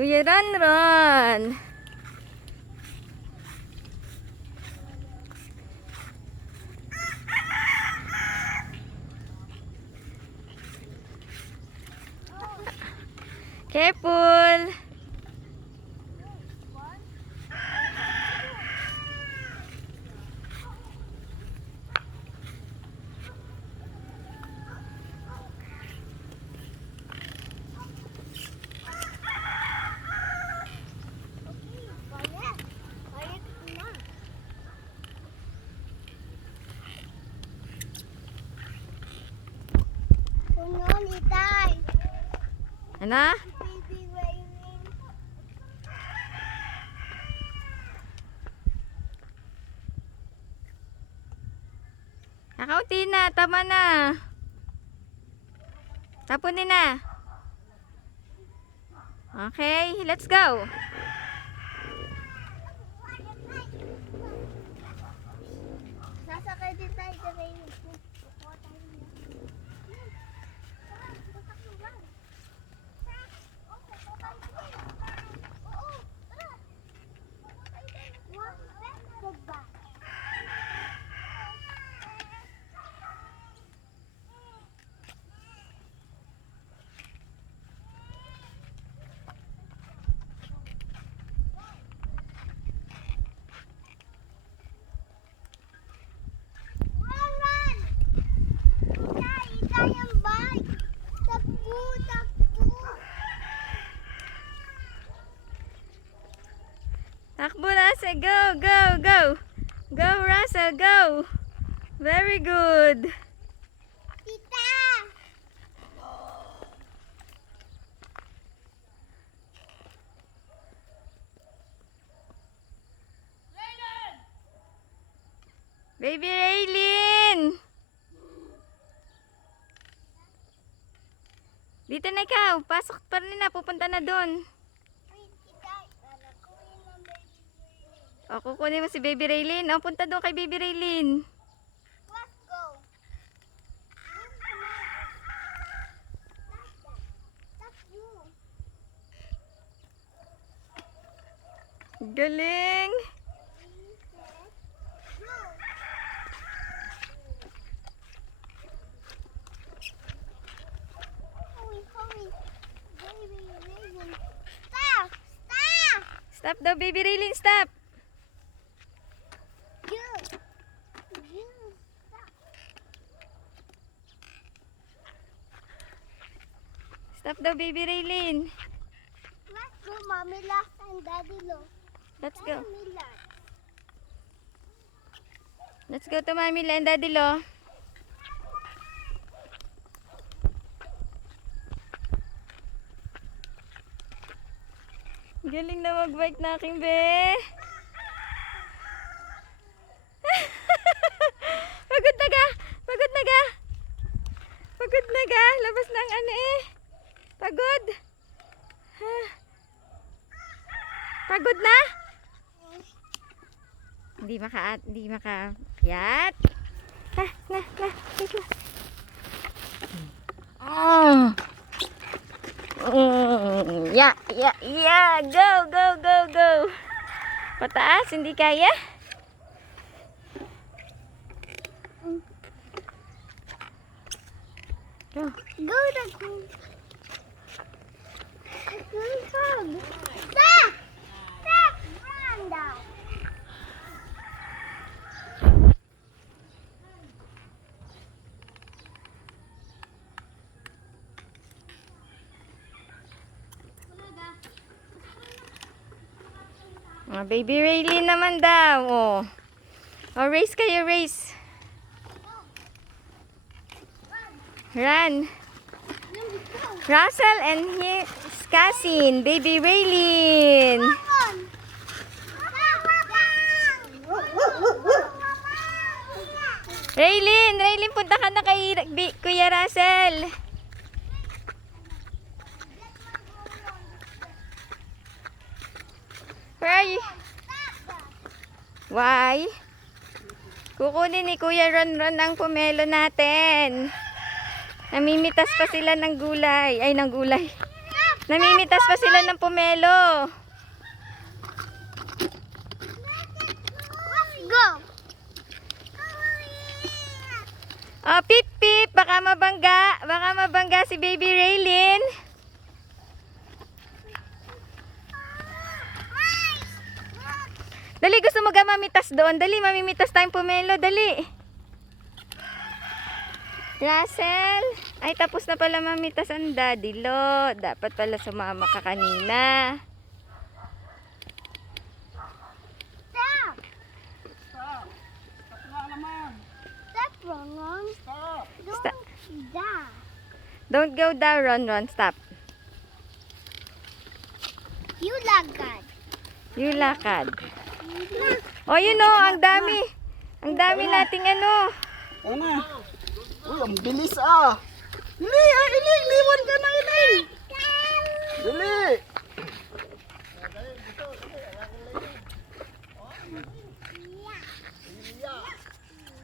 Kuya Ron. Careful. Ano? Nakauti na, tama na. Tapunin na. Okay, let's go. Sasakay din tayo sa rain. Takbo, Russell. Go, go, go. Go, Russell, go. Very good. Tita! Baby Raylin. Dito na ikaw. Pasok pa rin na. Pupunta na doon. O, kukunin mo si Baby Raylin. O, punta doon kay Baby Raylin. Let's go. That's you. Galing. Stop! Stop! Stop daw, Baby Raylin. Stop. Stop daw, Baby Raylin. Let's go, Mommy last and Daddy low. Let's go. Mommy last. Let's go to Mommy and Daddy Lo. Galing na mag-bike na aking be. Pagod na ga. Pagod na ga. Pagod na ga. Labas na ang ano eh. Pagod. Pagod na? Hindi makaakyat. Na. Wait lang. Yeah. Go. Pataas, hindi kaya? Go. Go to go. Stop! Stop! Run down. Baby Raylin naman daw. Race kayo, race. Run. Russell and his cousin, Baby Raylin. Raylin, punta ka na kay Kuya Russell. Where are you? Why? Kukunin ni Kuya Ron ang pomelo natin. Namimitas pa sila ng gulay. Ay, ng gulay. Namimitas pa sila ng pomelo. Let's go. Oh, pip pip, baka mabangga. Baka mabangga si Baby Raylin. Dali, gusto mo ga mamitas doon? Dali, mamimitas tayong pomelo. Dali. Russell. Ay, tapos na pala mamitas ang daddy lo. Dapat pala sumama ka kanina. Stop. Stop nga naman. Stop, Ron. Stop. Stop. Don't die. Don't go down, Ron. Stop. You lagad. You lakad. Oh, yun oh, ang dami. Ang dami nating ano. Ayun na. Uy, ang bilis ah. Ili, liwan ka na, Ili. Ili.